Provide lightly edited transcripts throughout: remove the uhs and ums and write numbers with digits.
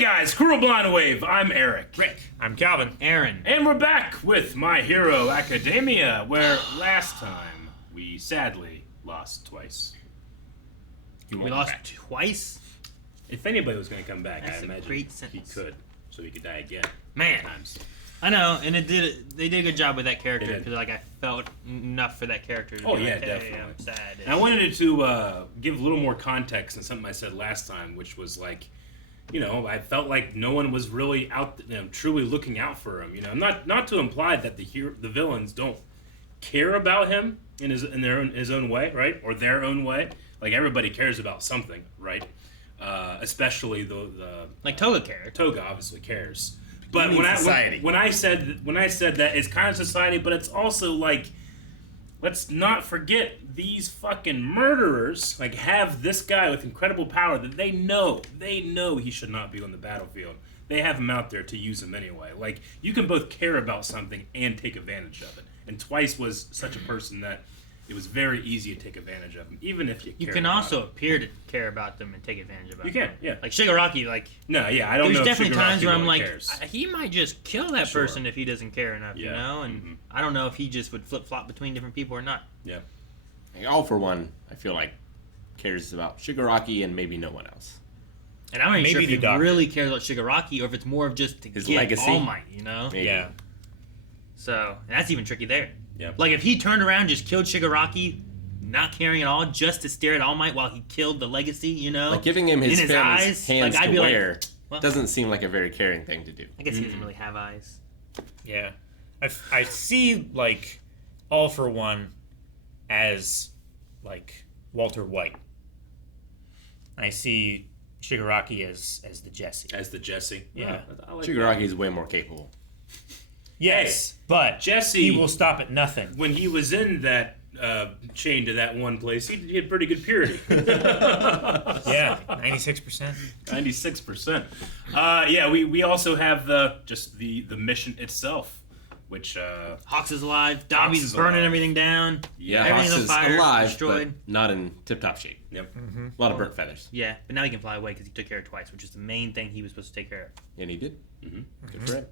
Hey guys, Cruel Blind Wave. I'm Eric. Rick. I'm Calvin. Aaron. And we're back with My Hero Academia, where last time we sadly lost twice. We lost twice? If anybody was going to come back, That's I a imagine great he sentence. could, so he could die again. Man. Times. I know, and they did a good job with that character, They did. because I felt enough for that character to Oh, be yeah, like, hey, definitely. I'm sad. And I wanted to give a little more context than something I said last time, which was like, I felt like no one was really out, truly looking out for him. Not to imply that the villains don't care about him in his own way, right, or their own way. Like everybody cares about something, right? Especially the like Toga cared. Toga obviously cares. But society. when I said that, it's kind of society, but it's also like, let's not forget these fucking murderers have this guy with incredible power that they know he should not be on the battlefield. They have him out there to use him anyway. Like, you can both care about something and take advantage of it. And Twice was such a person that it was very easy to take advantage of him, even if you care. You can also appear to care about them and take advantage of them. You can, yeah. Like Shigaraki, I don't know. There's definitely times where I'm like, cares. he might just kill that Sure. person if he doesn't care enough, And I don't know if he just would flip-flop between different people or not. Yeah. All for One, I feel like, cares about Shigaraki and maybe no one else. And I'm not even sure if Maybe he the Doctor. really cares about Shigaraki or if it's more of just to His get legacy? All Might, Maybe. Yeah. So, and that's even tricky there. Yeah. Like, if he turned around and just killed Shigaraki, not caring at all, just to stare at All Might while he killed the legacy, Like giving him his in his family's eyes, hands like, I'd to be like, wear well- doesn't seem like a very caring thing to do. I guess he doesn't really have eyes. Yeah. I see, like, All for One as, like, Walter White. I see Shigaraki as the Jesse. As the Jesse. Yeah. I like Shigaraki is way more capable. Yes, but Jesse- he will stop at nothing. When he was in that chained to that one place, he had pretty good purity. Yeah, 96%. 96%. We also have just the mission itself, which Hawks is alive. Hawks Dabi's is burning alive. everything down. Yeah, Everything's Hawks on is fire, alive, destroyed. but not in tip-top shape. yep. A lot of burnt feathers. Yeah, but now he can fly away because he took care of Twice, which is the main thing he was supposed to take care of. And he did. Mhm. Good for him.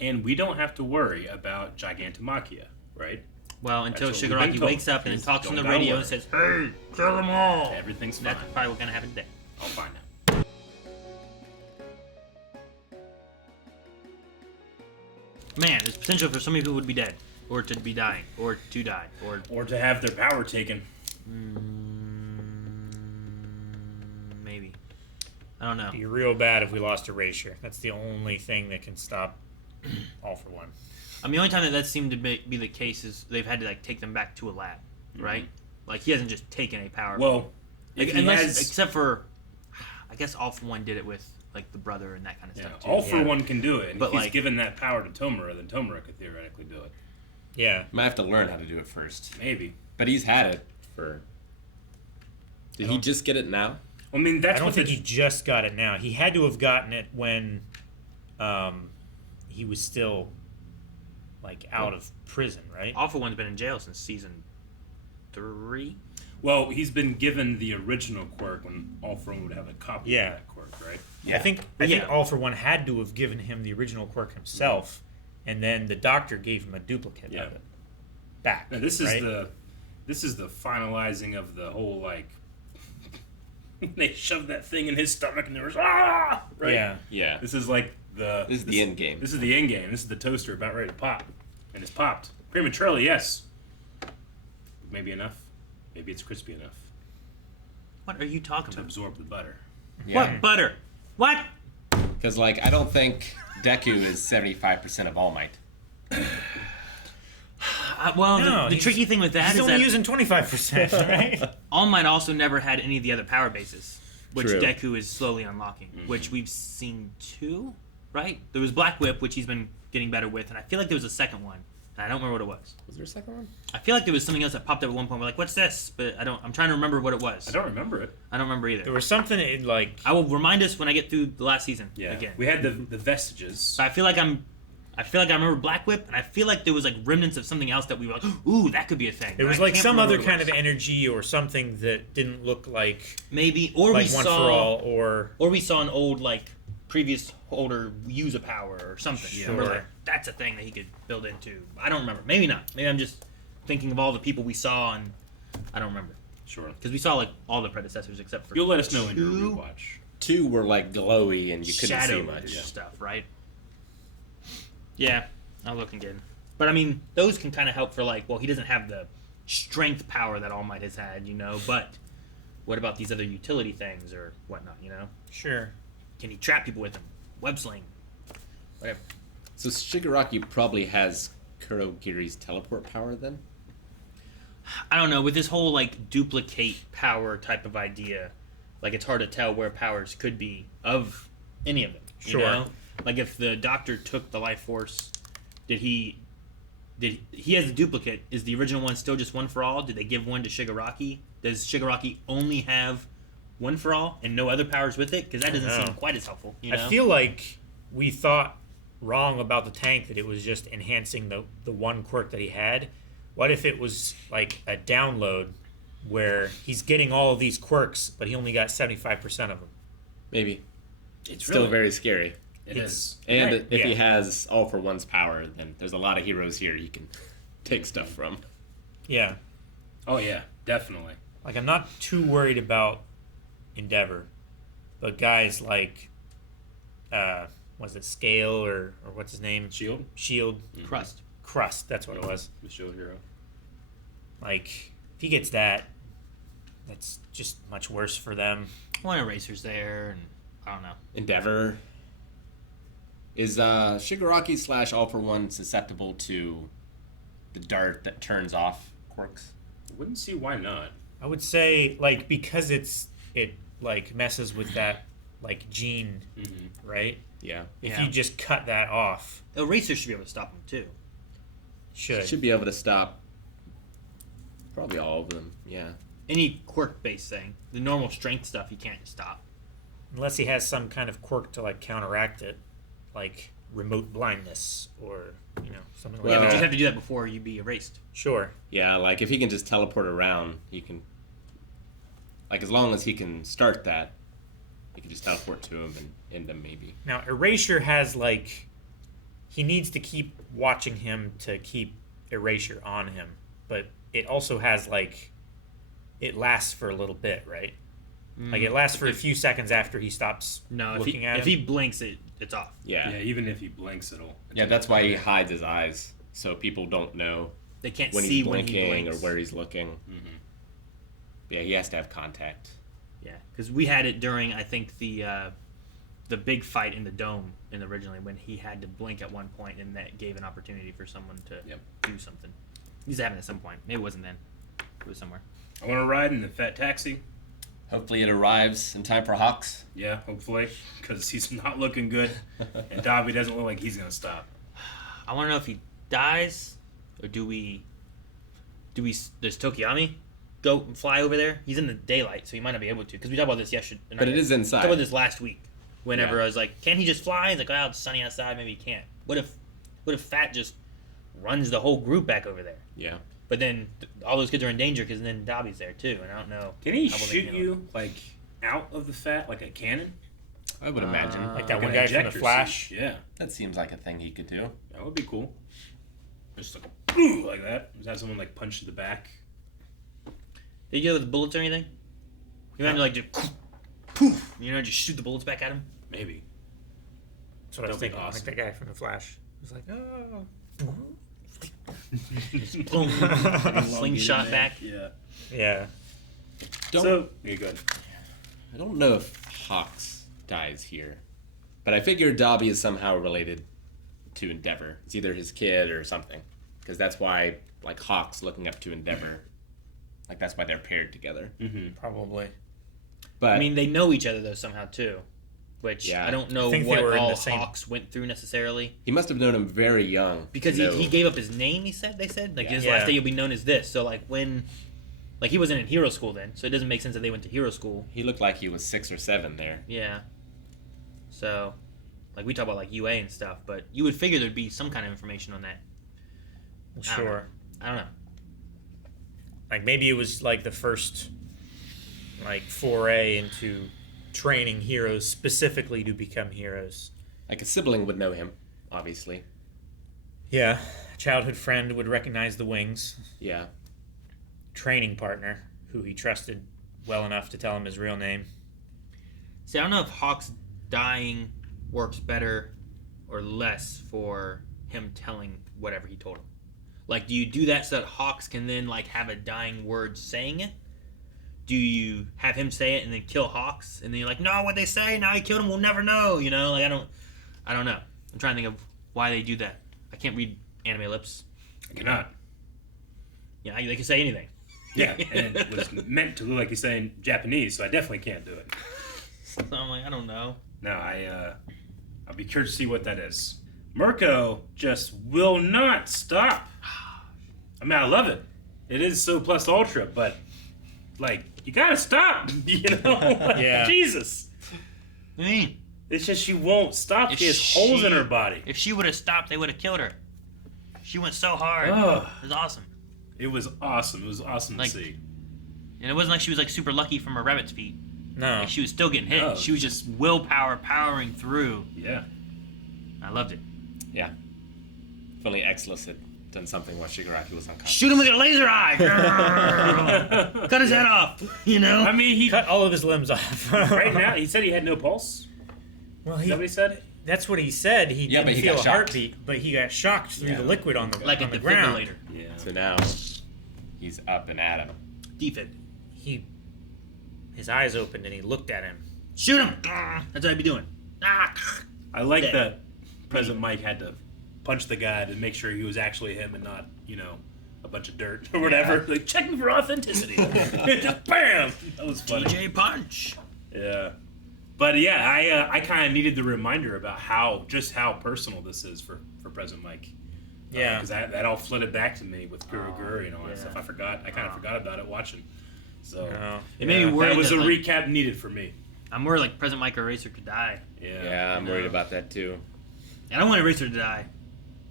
And we don't have to worry about Gigantomachia, right? Well, until That's what we've Shigaraki been told. wakes up and then Just talks on don't the gotta radio worry. and says, "Hey, kill them all." Everything's fine. That's probably what's gonna happen today. I'll find out. Man, there's potential for so many people to be dead, or to be dying, or to die, or Or to have their power taken. maybe. I don't know. It'd be real bad if we lost Erasure. That's the only thing that can stop All for One. I mean, the only time that seemed to be the case is they've had to take them back to a lab, right? Like he hasn't just taken a power. Well, if he has, except for, I guess All for One did it with like the brother and that kind of stuff too. All for Yeah. One can do it. And But, if he's like- given that power to Tomura, then Tomura could theoretically do it. Yeah. Might have to learn how to do it first. Maybe. But he's had it for... Did he just get it now? I mean, I that's don't what think he just got it now. He had to have gotten it when he was still like out of prison, right? All for One's been in jail since season 3. Well, he's been given the original quirk when All for One would have a copy Yeah. of that quirk, right? I think Yeah. All for One had to have given him the original quirk himself, and then the doctor gave him a duplicate Yeah. of it back. Now, this is right? the finalizing of the whole, like, they shoved that thing in his stomach and there was right. Yeah. Yeah. This is like This is the end game. This is the end game. This is the toaster about ready to pop, and it's popped prematurely. Yes. Maybe enough. Maybe it's crispy enough What are you talking to about? absorb the butter. What butter? What? Because, like, I don't think Deku is 75% of All Might. Well, No, the he's- tricky thing with that He's is only that using 25%, right? All Might also never had any of the other power bases, which True. Deku is slowly unlocking, which we've seen 2, right? There was Black Whip, which he's been getting better with, and I feel like there was a second one, and I don't remember what it was. Was there a second one? I feel like there was something else that popped up at one point. We're like, what's this? But I'm trying to remember what it was. I don't remember it. I don't remember either. There was something in like I will remind us when I get through the last season. Yeah. Again. We had the vestiges. But I feel like I remember Black Whip, and I feel like there was like remnants of something else that we were like, ooh, that could be a thing. It was I like can't some remember other what it kind of was. energy or something that didn't look like maybe, or like we One saw, for All or or we saw an old like previous holder use a power or something. Yeah. Remember, like, that's a thing that he could build into. I don't remember. Maybe not. Maybe I'm just thinking of all the people we saw, and I don't remember. Sure. Because we saw like all the predecessors except for You'll let us know in your two rewatch. 2 were like glowy and you couldn't shadow see much. stuff, right? Yeah, I'll look again. But I mean, those can kind of help for like, well, he doesn't have the strength power that All Might has had, but what about these other utility things or whatnot, Sure. Can he trap people with them? Web sling. Whatever. So Shigaraki probably has Kurogiri's teleport power then? I don't know, with this whole like duplicate power type of idea, like it's hard to tell where powers could be of any of them. Sure. Like if the Doctor took the life force, did he has a duplicate? Is the original one still just one for all? Did they give one to Shigaraki? Does Shigaraki only have one for all and no other powers with it? Because that doesn't seem quite as helpful. I feel like we thought wrong about the tank, that it was just enhancing the one quirk that he had. What if it was like a download where he's getting all of these quirks, but he only got 75% of them? Maybe. It's Still really, very scary. It is. And Right, if he yeah. has All for One's power, then there's a lot of heroes here you can take stuff from. Yeah. Oh yeah, definitely. Like, I'm not too worried about Endeavor, but guys like, was it Scale or what's his name? Shield. Shield. Crust. Crust, that's what it was. The Shield hero. Like, if he gets that, that's just much worse for them. One eraser's there, and I don't know. Endeavor. Is Shigaraki / All for One susceptible to the dart that turns off quirks? I wouldn't see why not. I would say, like, because it like messes with that like gene, Mm-hmm. right? Yeah. If Yeah. you just cut that off, Eraser should be able to stop him too. should. Be able to stop probably all of them, yeah. Any quirk-based thing, the normal strength stuff, he can't stop. Unless he has some kind of quirk to like counteract it, like remote blindness or something like Yeah, but Well- you have to do that before you be erased. Sure. Yeah, like if he can just teleport around, he can. Like as long as he can start that, he can just teleport to him and end him maybe. Now Erasure has like, he needs to keep watching him to keep Erasure on him, but it also has like, it lasts for a little bit, right? Like it lasts for a few seconds after he stops No, looking at if him. he blinks, it's off. Yeah. Yeah, even if he blinks, it'll. Yeah, that's why he hides his eyes so people don't know They can't when see he's when he blinking or blinks. where he's looking. Mm-hmm. Yeah, he has to have contact. Yeah, because we had it during I think the big fight in the dome originally when he had to blink at one point and that gave an opportunity for someone to Yep. do something. He's having at some point. Maybe it wasn't then. It was somewhere. I want to ride in the Fataxi. Hopefully it arrives in time for Hawks. Yeah, hopefully, because he's not looking good, and Dabi doesn't look like he's gonna stop. I want to know if he dies or do we does Tokiyami go and fly over there? He's in the daylight, so he might not be able to because we talked about this yesterday. But it is We inside. talked about this last week. Whenever Yeah. I was like, "Can he just fly?" He's like, "Oh, it's sunny outside. Maybe he can't." What if Fat just runs the whole group back over there? Yeah. But then all those kids are in danger because then Dabi's there too, and I don't know. Can he how well they shoot handle it. you like out of the fat like a cannon? I would imagine. like that Like one an guy from the ejector Flash. seat. Yeah, That seems like a thing he could do. that would be cool. Just like a "Ooh," like that. Just have someone like punch to the back. Did you get with bullets or anything? You imagine like just poof, just shoot the bullets back at him. Maybe. That's what I was That'd be thinking. awesome. Like that guy from the Flash. He was like, oh. Boom, slingshot back. Yeah. Yeah. So yeah, good. I don't know if Hawks dies here, but I figure Dabi is somehow related to Endeavor. It's either his kid or something, because that's why like Hawks looking up to Endeavor, like that's why they're paired together. Mm-hmm. Probably. But I mean, they know each other though somehow too, which Yeah. I don't know I think they what were in all the same- Hawks went through necessarily. he must have known him very young Because to know- he gave up his name. They said like his last Yeah. day you'll be known as this. So like when, like he wasn't in hero school then, so it doesn't make sense that they went to hero school. he looked like he was 6 or 7 there. Yeah. So, like we talk about like UA and stuff, but you would figure there'd be some kind of information on that. Well, I don't know. sure. I don't know. Like maybe it was like the first like foray into training heroes specifically to become heroes. Like a sibling would know him, obviously. Yeah, a childhood friend would recognize the wings. Yeah. Training partner, who he trusted well enough to tell him his real name. See, I don't know if Hawk's dying works better or less for him telling whatever he told him. Like, do you do that so that Hawks can then, like, have a dying word saying it? Do you have him say it and then kill Hawks? And then you're like, no, what'd they say? Now he killed him, we'll never know, you know? Like, I don't know. I'm trying to think of why they do that. I can't read anime lips. I cannot. Yeah, they can say anything. Yeah, and it was meant to look like he's saying Japanese, so I definitely can't do it. So I'm like, I don't know. No, I'll be curious to see what that is. Mirko just will not stop. I mean, I love it. It is so plus ultra, but like, you gotta stop. You know? Yeah. Jesus. What do you mean? It's just she won't stop. If She has holes in her body. If she would have stopped, they would have killed her. She went so hard. Ugh. It was awesome. It was awesome. It was awesome Like- to see. And it wasn't like she was like super lucky from her rabbit's feet. No. Like, she was still getting hit. No. She was just willpower powering through. Yeah. I loved it. Yeah. If only Exless had done something while Shigaraki was unconscious. Shoot him with your laser eye. Grrr. Cut his head off. You know. I mean, he Cut all of his limbs off. right now he said he had no pulse. Well, Is that what he said? that's what he said. He Yeah, but didn't he feel got a shocked. heartbeat, but he got shocked through Yeah. the liquid on the like a on the ground. defibrillator. Yeah. So now he's up and at him. Defib. His eyes opened and he looked at him. Shoot him. That's what I'd be doing. I like Dead. that President Mike had to punch the guy to make sure he was actually him and not, you know, a bunch of dirt or whatever. Like, checking for authenticity. Just bam! That was funny. DJ Punch. Yeah. But yeah, I kind of needed the reminder about how personal this is for President Mike. Yeah. Because that all flooded back to me with Kuroguri and all that yeah. stuff. I kind of forgot about it watching. So Oh, It made me worried that was a that, like, recap needed for me. I'm worried like President Mike or Eraser could die. Yeah, I'm No. worried about that too. And I don't want Eraser to die.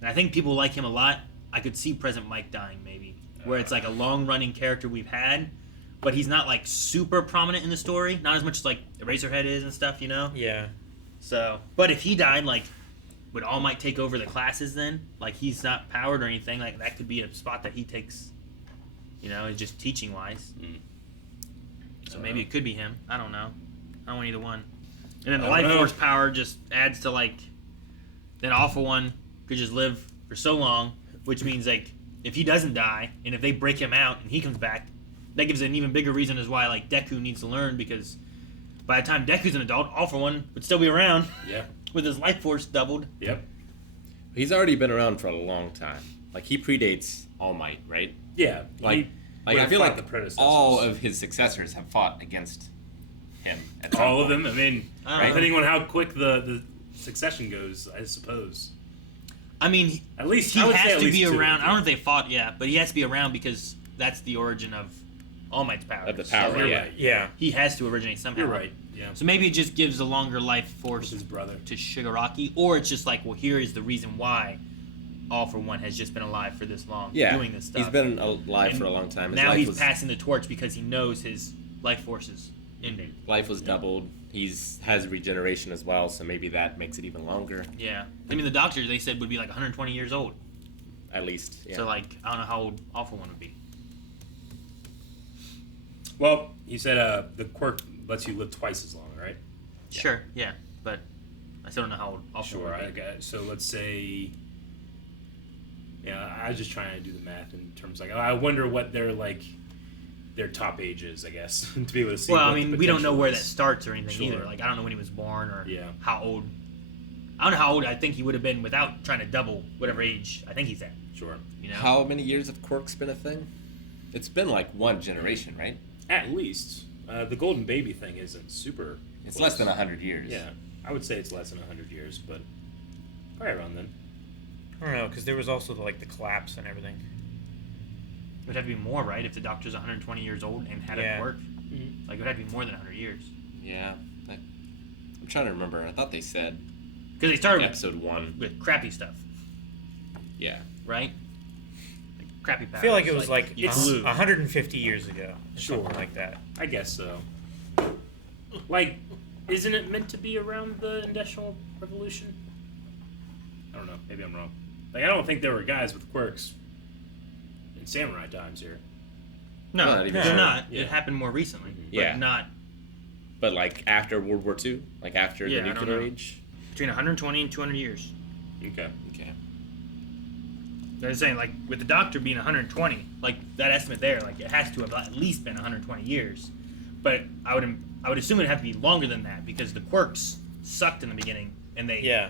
And I think people like him a lot. I could see President Mike dying maybe. Where it's like a long running character we've had, but he's not like super prominent in the story. Not as much as like Eraserhead is and stuff, you know? yeah. So, but if he died, like, would All Might take over the classes then? Like, he's not powered or anything. Like, that could be a spot that he takes, you know, just teaching wise. So maybe it could be him. I don't know. I don't want either one. And then the I don't know. Lifeforce power just adds to, like, then Awful One could just live for so long, which means, like, if he doesn't die, and if they break him out and he comes back, that gives an even bigger reason as why, like, Deku needs to learn, because by the time Deku's an adult, Awful One would still be around Yeah. with his life force doubled. Yep. He's already been around for a long time. Like, he predates All Might, right? Yeah. Like, I would've feel fought like the predecessors. all of his successors have fought against him. At some all of point. them. I mean, Right. depending on how quick the succession goes, I suppose. I mean, At least he I would say has at to least be two. around. I don't know if they fought yet, but he has to be around because that's the origin of All Might's power. Of the power, You're yeah. right. Yeah. He has to originate somehow. You're right. Yeah. So maybe it just gives a longer life force His brother. to Shigaraki, or it's just like, well, here is the reason why All for One has just been alive for this long, Yeah, doing this stuff. he's been alive And for a long time. His now life he's was, passing the torch because he knows his life force is ending. life was doubled. Has regeneration as well, so maybe that makes it even longer. Yeah. I mean, the doctor, they said, would be like 120 years old. At least. Yeah. So, like, I don't know how old All for One would be. Well, he said the quirk lets you live twice as long, right? Sure, yeah. But I still don't know how old All for One Sure. would be. So let's say. Yeah, I was just trying to do the math in terms like I wonder what their top age is, I guess, to be able to see. Well, what I the mean, we don't know potential where is. that starts or anything Sure. either. Like, I don't know when he was born or Yeah. how old. I don't know how old I think he would have been without trying to double whatever age I think he's at. Sure. You know? How many years have quirks been a thing? It's been like one generation, right? At least the golden baby thing isn't super. It's close. less than 100 years. Yeah, I would say it's less than 100 years, but probably around then. I don't know, because there was also the collapse and everything. It would have to be more, right? If the doctor's 120 years old and had Yeah. it work. Like, it would have to be more than 100 years. Yeah. I'm trying to remember. I thought they said Because they started episode 1. with crappy stuff, Yeah. right? Like, crappy powers. I feel like it was you it's blew. 150 years ago. Or Sure. Something like that. I guess so. Like isn't it meant to be around the Industrial Revolution? I don't know. Maybe I'm wrong. Like, I don't think there were guys with quirks in samurai times here. No, Not even they're sure. not. Yeah. It happened more recently. But Yeah. not But like after World War II, like after Yeah, the I don't nuclear know. age. between 120 and 200 years. Okay. Okay. They're saying, like, with the Doctor being 120, like, that estimate there, like, it has to have at least been 120 years. But I would assume it'd have to be longer than that, because the quirks sucked in the beginning, and they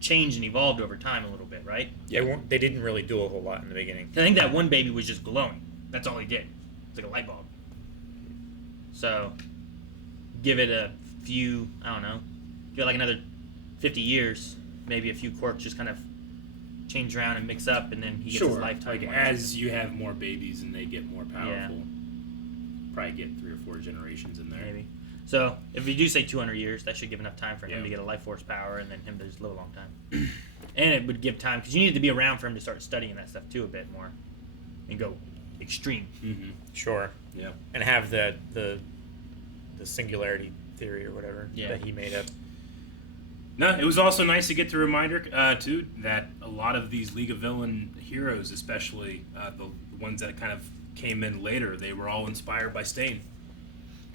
changed and evolved over time a little bit, right? They didn't really do a whole lot in the beginning. I think that one baby was just glowing. That's all he did. It's like a light bulb. So, give it a few, I don't know, give it like another 50 years, maybe a few quirks just kind of change around and mix up, and then he gets his lifetime. Like, one. as you have more babies and they get more powerful, Yeah. probably get 3 or 4 generations in there. Maybe. So, if you do say 200 years, that should give enough time for him Yeah. to get a life force power, and then him to just live a long time. And it would give time, because you needed to be around for him to start studying that stuff too a bit more, and go extreme. Mm-hmm. Sure. Yeah. And have the singularity theory or whatever that he made up. No, it was also nice to get the reminder, too, that a lot of these League of Villain heroes, especially the ones that kind of came in later, they were all inspired by Stain.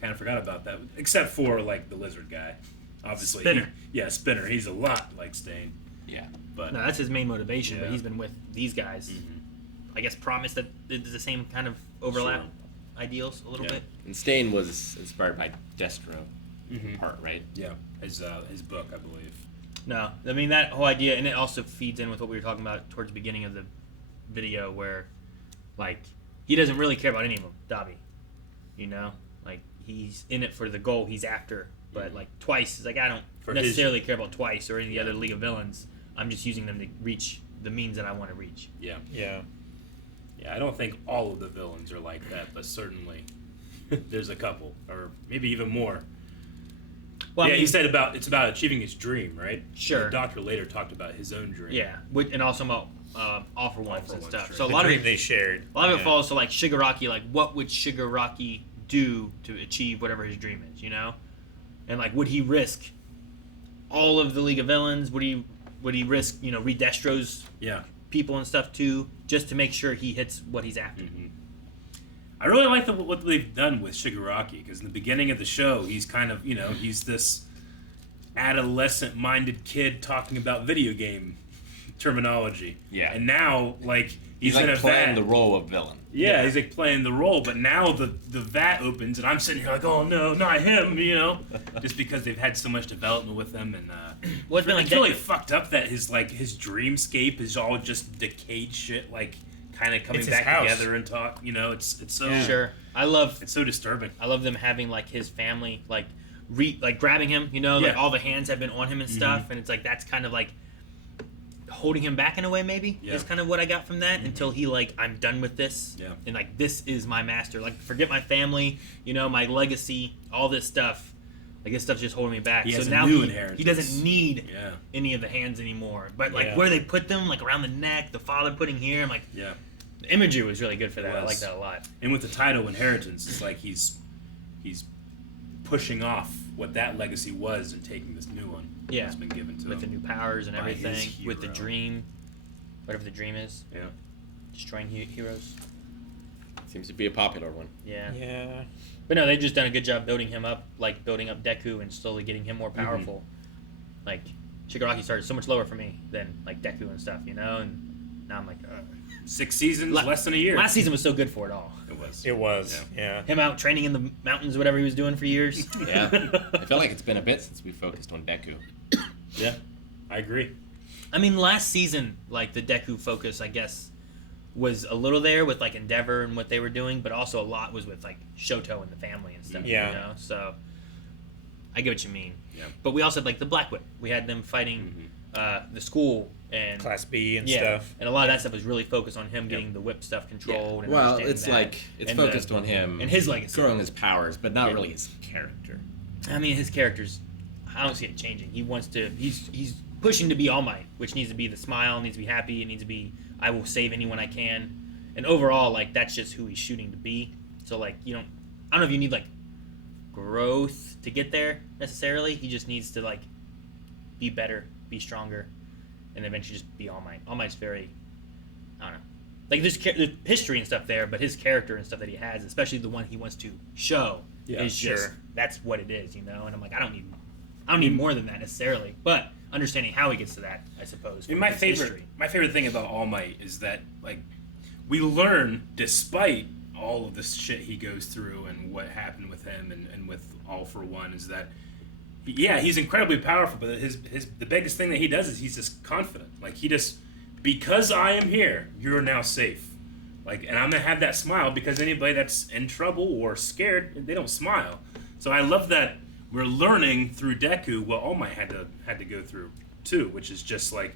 Kind of forgot about that, except for, like, the lizard guy. Obviously. Spinner. Spinner. He's a lot like Stain. Yeah. But No, that's his main motivation, but Yeah. he's been with these guys. Mhm. I guess promise that it's the same kind of overlap Sure. ideals a little Yeah. bit. And Stain was inspired by Destro, Mhm. part right? Yeah, his book, I believe. No, I mean that whole idea, and it also feeds in with what we were talking about towards the beginning of the video, where, like, he doesn't really care about any of them, Dabi. You know, like, he's in it for the goal he's after, but like Twice is like, I don't For necessarily care about Twice or any of the other League of Villains. I'm just using them to reach the means that I want to reach. Yeah. Yeah. Yeah, I don't think all of the villains are like that, but certainly there's a couple, or maybe even more. Well, I yeah, mean, he said it's about achieving his dream, right? Sure. The Doctor later talked about his own dream. yeah, and also about all for ones for and Ones, stuff. sure. So a The lot of dream it, they shared. a lot of it falls to like Shigaraki. Like, what would Shigaraki do to achieve whatever his dream is? You know, and like, would he risk all of the League of Villains? Would he risk Reed Destro's Yeah. people and stuff too, just to make sure he hits what he's after? Mm-hmm. I really like what they've done with Shigaraki, because in the beginning of the show, he's kind of, he's this adolescent-minded kid talking about video game terminology. Yeah. And now, like, He's in like a playing vat. the role of villain. Yeah, he's like playing the role, but now the vat opens, and I'm sitting here like, oh no, not him, just because they've had so much development with him, and Well, it's been like it's really that. fucked up that his dreamscape is all just decayed shit, like kind of coming It's his back house. together and talk. It's so Sure, I love it's so disturbing. them having like his family like grabbing him. Like Yeah. all the hands have been on him and stuff, and it's like that's kind of like holding him back in a way. Maybe Yeah. is kind of what I got from that until he like, I'm done with this. Yeah. And like, this is my master. Like, forget my family. My legacy. All this stuff. Like, this stuff's just holding me back. He has so a now new he inheritance. doesn't need Yeah, any of the hands anymore. But like, Yeah. where they put them, like around the neck, the father putting here, I'm like, yeah. the imagery was really good for that. I was. like that a lot. And with the title inheritance, it's like he's pushing off what that legacy was and taking this new one. Yeah. That's been given to With the him. new powers and by his everything, with the hero. dream, whatever the dream is, Yeah. destroying heroes. Seems to be a popular one. Yeah. Yeah. But no, they've just done a good job building him up, like building up Deku and slowly getting him more powerful. Like, Shigaraki started so much lower for me than like Deku and stuff, and now I'm like, 6 seasons, La- less than a year. last season was so good for it all. It was. It was. Yeah. Him out training in the mountains, whatever he was doing for years. Yeah. I feel like it's been a bit since we focused on Deku. Yeah, I agree. I mean, last season, like the Deku focus, I guess, was a little there with like Endeavor and what they were doing, but also a lot was with like Shoto and the family and stuff. Yeah. So I get what you mean. Yeah. But we also had like the Black Whip. We had them fighting the school and Class B and yeah, stuff. and a lot of that stuff was really focused on him getting the whip stuff controlled. And Well, understanding it's that. like it's And focused on him and his legacy. growing his powers, but not Yeah. really his character. I mean, his character's, I don't see it changing. He wants to, he's pushing to be All Might, which needs to be the smile, needs to be happy, it needs to be, I will save anyone I can. And overall, like, that's just who he's shooting to be. So, like, I don't know if you need, like, growth to get there necessarily. He just needs to like be better, be stronger, and eventually just be All Might. All Might's very, I don't know, like there's history and stuff there, but his character and stuff that he has, especially the one he wants to show, is just that's what it is, you know. And I'm like, I don't need more than that necessarily, but understanding how he gets to that, I suppose. I mean, my favorite thing about All Might is that like we learn, despite all of this shit he goes through and what happened with him and with All for One, is that he's incredibly powerful, but the biggest thing that he does is he's just confident. Like he just, because I am here, you're now safe. Like, and I'm gonna have that smile because anybody that's in trouble or scared, they don't smile. So I love that we're learning through Deku what All Might had to go through too, which is just like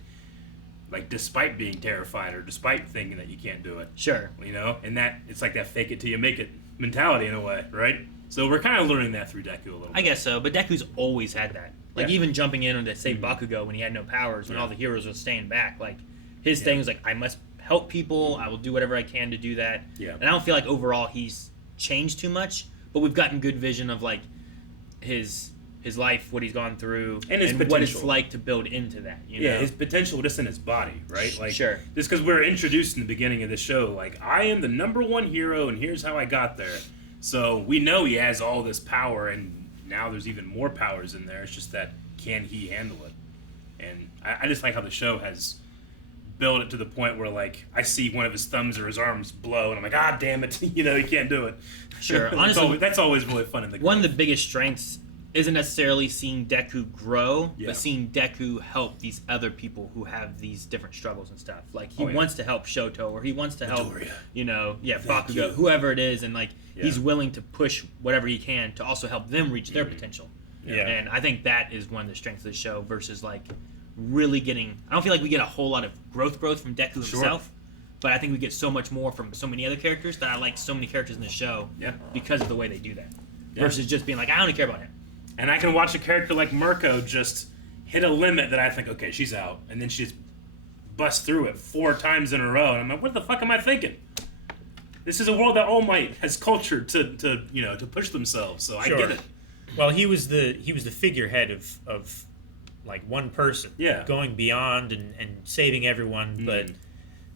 despite being terrified or despite thinking that you can't do it. Sure. You know, and that it's like that fake it till you make it mentality in a way, right? So we're kind of learning that through Deku a little bit. I guess so, but Deku's always had that. Like even jumping in to save Bakugo when he had no powers, when all the heroes were staying back, like his thing was like, I must help people, I will do whatever I can to do that. Yeah. And I don't feel like overall he's changed too much, but we've gotten good vision of like his life, what he's gone through, and what it's like to build into that. You know? His potential just in his body, right? Like, sure. Just because we're introduced in the beginning of the show, like, I am the #1 hero, and here's how I got there. So we know he has all this power, and now there's even more powers in there. It's just that, can he handle it? And I just like how the show has built it to the point where, like, I see one of his thumbs or his arms blow, and I'm like, ah, damn it, you know, he can't do it. Sure. Honestly, that's always really fun in the one of the biggest strengths isn't necessarily seeing Deku grow, but seeing Deku help these other people who have these different struggles and stuff. Like, he wants to help Shoto, or he wants to help, you know, Bakugo, whoever it is, and, like, he's willing to push whatever he can to also help them reach their potential. Yeah. And I think that is one of the strengths of the show versus, like, really getting... I don't feel like we get a whole lot of growth from Deku himself, but I think we get so much more from so many other characters that I like so many characters in the show because of the way they do that. Versus just being like, I only care about him. And I can watch a character like Mirko just hit a limit that I think, okay, she's out. And then she just busts through it 4 times in a row. And I'm like, what the fuck am I thinking? This is a world that All Might has cultured to push themselves. So I get it. Well, he was the figurehead of like one person. Yeah. Going beyond and saving everyone. But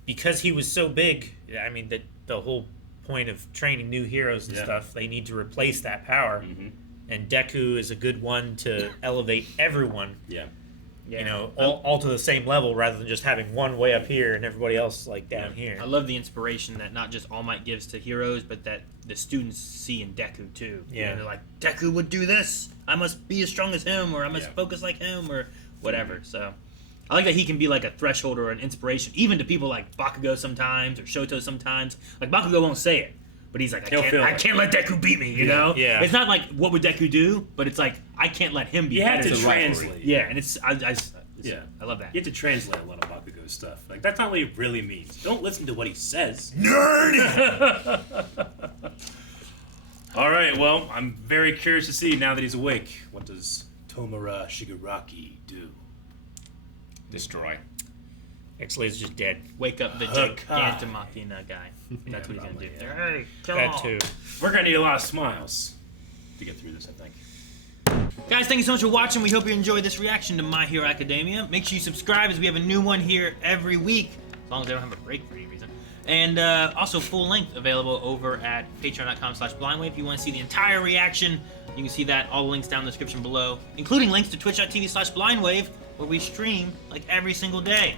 because he was so big, I mean, the whole point of training new heroes and stuff, they need to replace that power. Mm-hmm. And Deku is a good one to elevate everyone. Yeah. You know, all to the same level rather than just having one way up here and everybody else like down here. I love the inspiration that not just All Might gives to heroes, but that the students see in Deku too. Yeah. And they're like, Deku would do this. I must be as strong as him, or I must focus like him, or whatever. So I like that he can be like a threshold or an inspiration, even to people like Bakugo sometimes or Shoto sometimes. Like Bakugo won't say it. But he's like, I can't let Deku beat me, you know? Yeah. It's not like, what would Deku do? But it's like, I can't let him be You have better. to translate. Yeah, and I love that. You have to translate a lot of Bakugo stuff. Like, that's not what he really means. Don't listen to what he says. Nerd! All right, well, I'm very curious to see, now that he's awake, what does Tomura Shigaraki do? Destroy. Actually, it's just dead. Wake up the Gigantomachina guy. That's what he's going to do. Hey, That too. We're going to need a lot of smiles to get through this, I think. Guys, thank you so much for watching. We hope you enjoyed this reaction to My Hero Academia. Make sure you subscribe as we have a new one here every week, as long as they don't have a break for any reason. And also full length available over at patreon.com/blindwave. If you want to see the entire reaction, you can see that. All the links down in the description below, including links to twitch.tv/blindwave, where we stream like every single day.